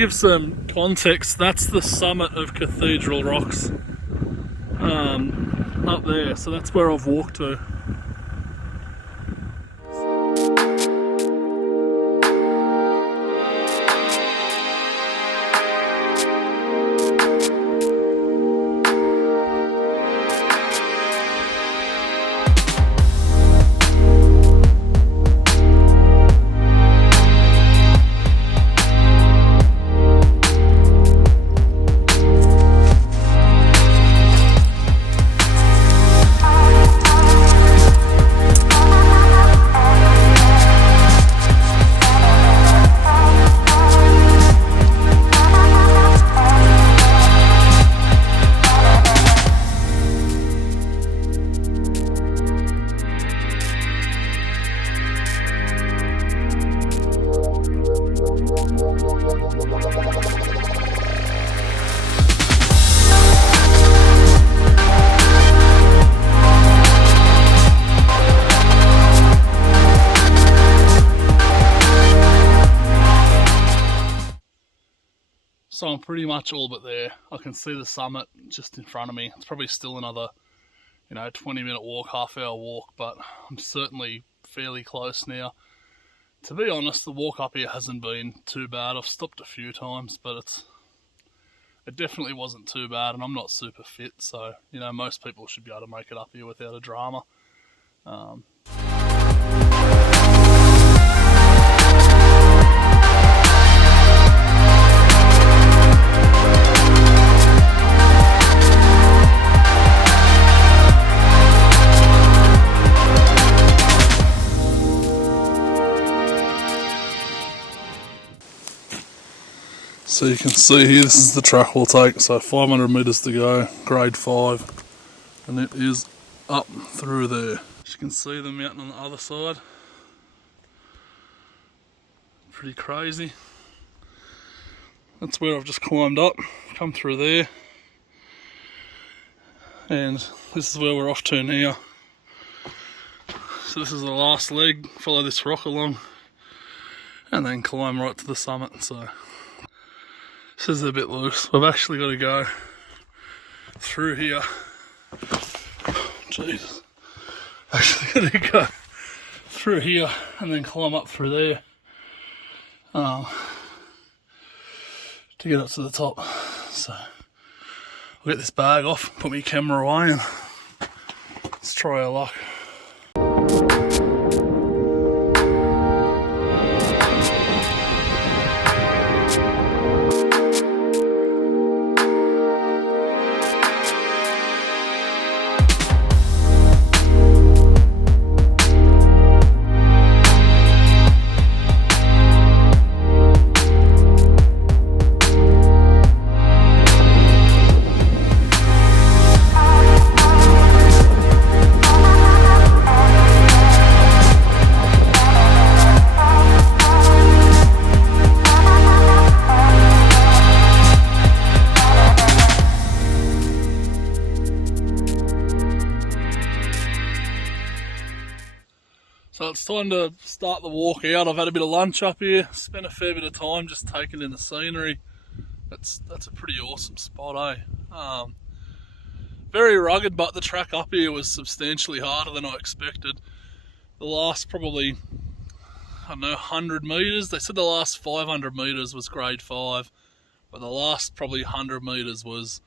Give some context, that's the summit of Cathedral Rocks up there, so that's where I've walked to. So I'm pretty much all but there. I can see the summit just in front of me. It's probably still another, 20-minute walk, half-hour walk, but I'm certainly fairly close now. To be honest, the walk up here hasn't been too bad. I've stopped a few times, but it definitely wasn't too bad, and I'm not super fit, so, most people should be able to make it up here without a drama. So you can see here, this is the track we'll take, so 500 metres to go, grade 5, and it is up through there. As you can see the mountain on the other side, pretty crazy. That's where I've just climbed up, come through there, and this is where we're off to now. So this is the last leg, follow this rock along, and then climb right to the summit. So this is a bit loose. We've actually got to go through here. Jesus. Actually got to go through here and then climb up through there to get up to the top. So I'll get this bag off, put my camera away, and let's try our luck. So it's time to start the walk out. I've had a bit of lunch up here, spent a fair bit of time just taking in the scenery. That's a pretty awesome spot, eh? Very rugged, but the track up here was substantially harder than I expected. The last probably, 100 metres. They said the last 500 metres was grade 5, but the last probably 100 metres was,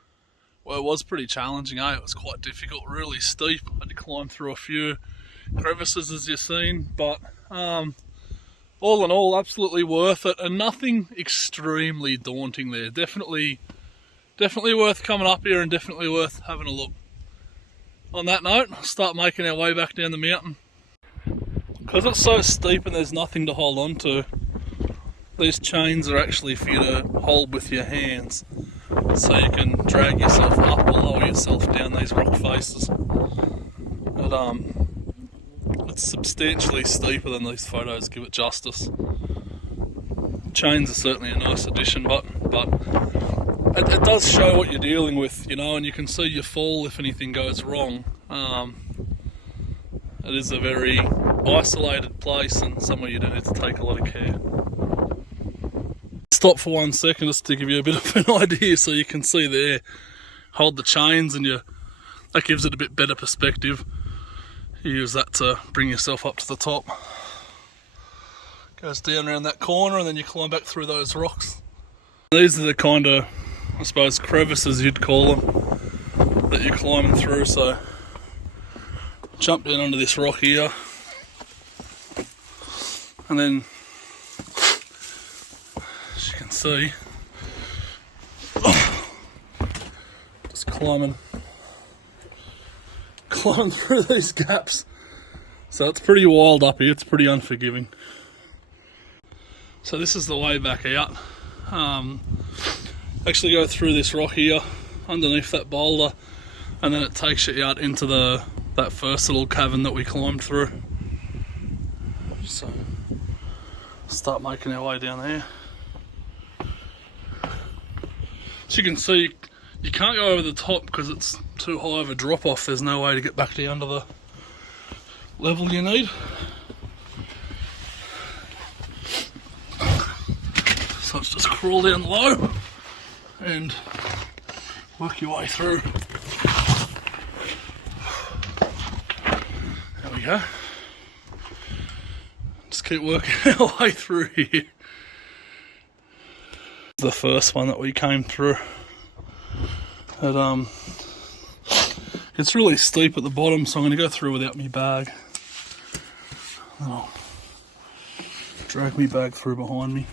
well, it was pretty challenging, eh? It was quite difficult, really steep. I had to climb through a few crevices, as you've seen, but all in all, absolutely worth it, and nothing extremely daunting there. Definitely worth coming up here, and definitely worth having a look. On that note, I'll start making our way back down the mountain. Because it's so steep and there's nothing to hold on to, these chains are actually for you to hold with your hands, so you can drag yourself up or lower yourself down these rock faces. But it's substantially steeper than these photos give it justice. Chains are certainly a nice addition, but it does show what you're dealing with, and you can see your fall if anything goes wrong. It is a very isolated place and somewhere you do need to take a lot of care. stop for 1 second just to give you a bit of an idea, so you can see there. Hold the chains and that gives it a bit better perspective. You use that to bring yourself up to the top. Goes down around that corner and then you climb back through those rocks. These are the kind of, I suppose, crevices you'd call them, that you're climbing through. So jump down onto this rock here, and then, as you can see, just climbing through these gaps. So it's pretty wild up here, it's pretty unforgiving. So this is the way back out. Actually go through this rock here, underneath that boulder, and then it takes you out into that first little cavern that we climbed through. So start making our way down there. As you can see, you can't go over the top because it's too high of a drop off. There's no way to get back down to the level you need. So it's just crawl down low and work your way through. There we go. Just keep working our way through here. The first one that we came through. It's really steep at the bottom, so I'm going to go through without my bag. I'll drag my bag through behind me.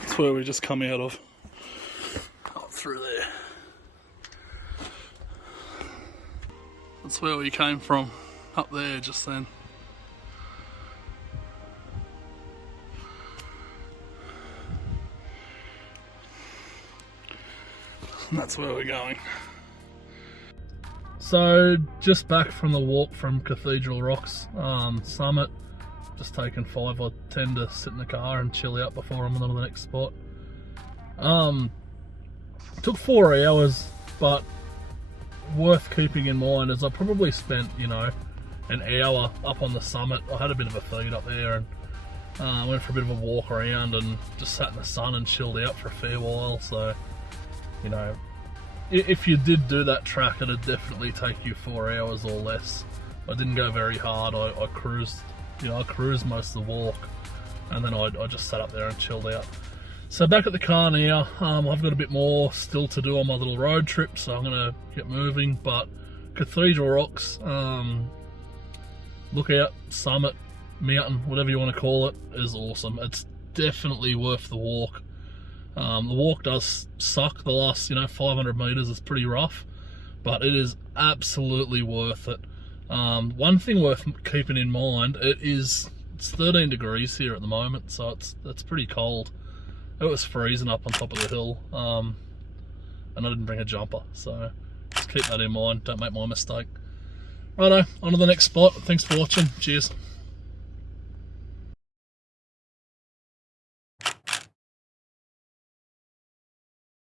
That's where we just come out of. Up through there. That's where we came from, up there just then. And that's where we're going. So just back from the walk from Cathedral Rocks summit. Just taking 5 or 10 to sit in the car and chill out before I'm on to the next spot. Took 4 hours, but worth keeping in mind is I probably spent, an hour up on the summit. I had a bit of a feed up there and went for a bit of a walk around and just sat in the sun and chilled out for a fair while. So, if you did do that track, it'd definitely take you 4 hours or less. I didn't go very hard. I cruised. I cruised most of the walk, and then I just sat up there and chilled out. So back at the car now, I've got a bit more still to do on my little road trip, so I'm going to get moving. But Cathedral Rocks, lookout, summit, mountain, whatever you want to call it, is awesome. It's definitely worth the walk. The walk does suck. The last 500 meters is pretty rough, but it is absolutely worth it. One thing worth keeping in mind, it's 13 degrees here at the moment, so it's pretty cold. It was freezing up on top of the hill, and I didn't bring a jumper, so just keep that in mind. Don't make my mistake. Righto, on to the next spot. Thanks for watching. Cheers.